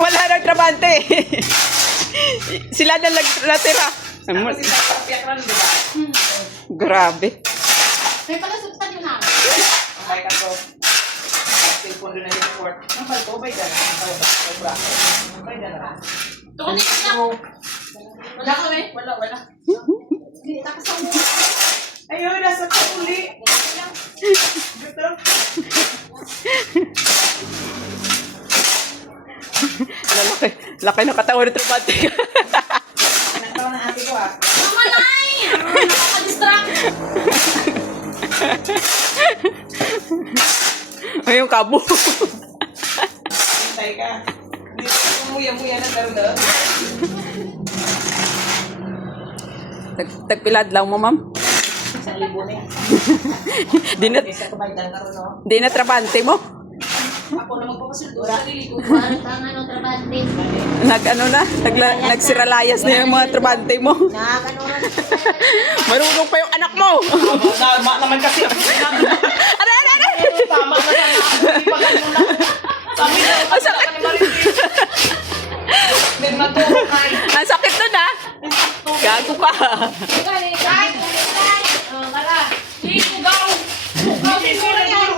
wala nang trabante. Sila na natira. Grabe. May pala sa yun na. Okay ka to. Telepon rin na yung report. Ang balto, bay ka na. Bay ka na. Tukon din ka. Wala ka na eh. Wala. Hindi, nakasama. Ayun, nasa uli. Gusto? Laki ng katawan ng trabante. Nagtawa ng ate ko ah. Mama Nay! Nakaka-distract. Ay, yung kabo. Hintay ka. Hindi ko muya-muya na daro-daro. Tagpilad lang mo, ma'am. 1,000 na yan. Isa kumain na rin, no? Di na trabante mo. Ako na magpapasildo sa sarili ko. Parang ano, trabante. Nagsiralayas na yung mga trabante mo. Nakakano na. Marunong pa yung anak mo. Tama naman kasi ako. Ano? Tama na sana. Hindi pa ganun na. Sabi na, ang sakit ni Maritin. May maturo kayo. Ang sakit nun, ha? Gago ka. Kahit, kala. Ligaw! Siguro yan!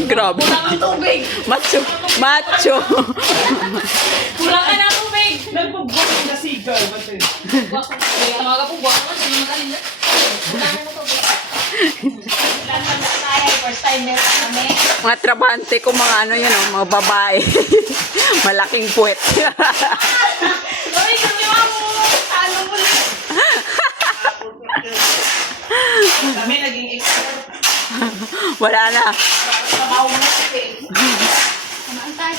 Grabe. Kulang ang tubig! Macho. Kulang ka ng tubig! Nagpagbuhay na sigal. Tamaga po, buwan mo. Sino magaling na? Kulang na tubig. First time meron kami. Mga trabante ko, mga ano yun, mga babae. Malaking puwet. Ay, kami mo! Ano mo lang? Kami naging expert. Wala na. Sabaw mo kasi. Kumaan tayo.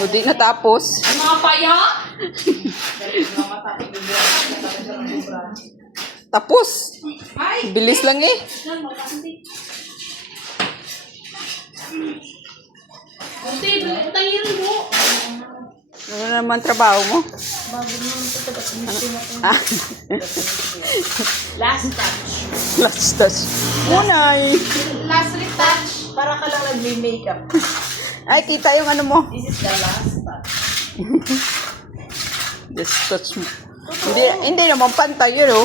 O, di natapos. Mga paya? Tapos. Ay! Bilis lang eh. Kunti, tayo mo. Ano naman trabaho mo? Bago naman ito, tapos Ah, last touch. last touch. Munay. Last retouch. Para ka lang nag-makeup. Ay, kita yung ano mo. This is the last touch. Just touch mo. Hindi naman pantay yun, oh.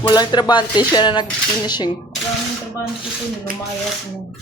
Walang trabante siya na nag-finishing. Maraming trabaho dito, lumayas mo.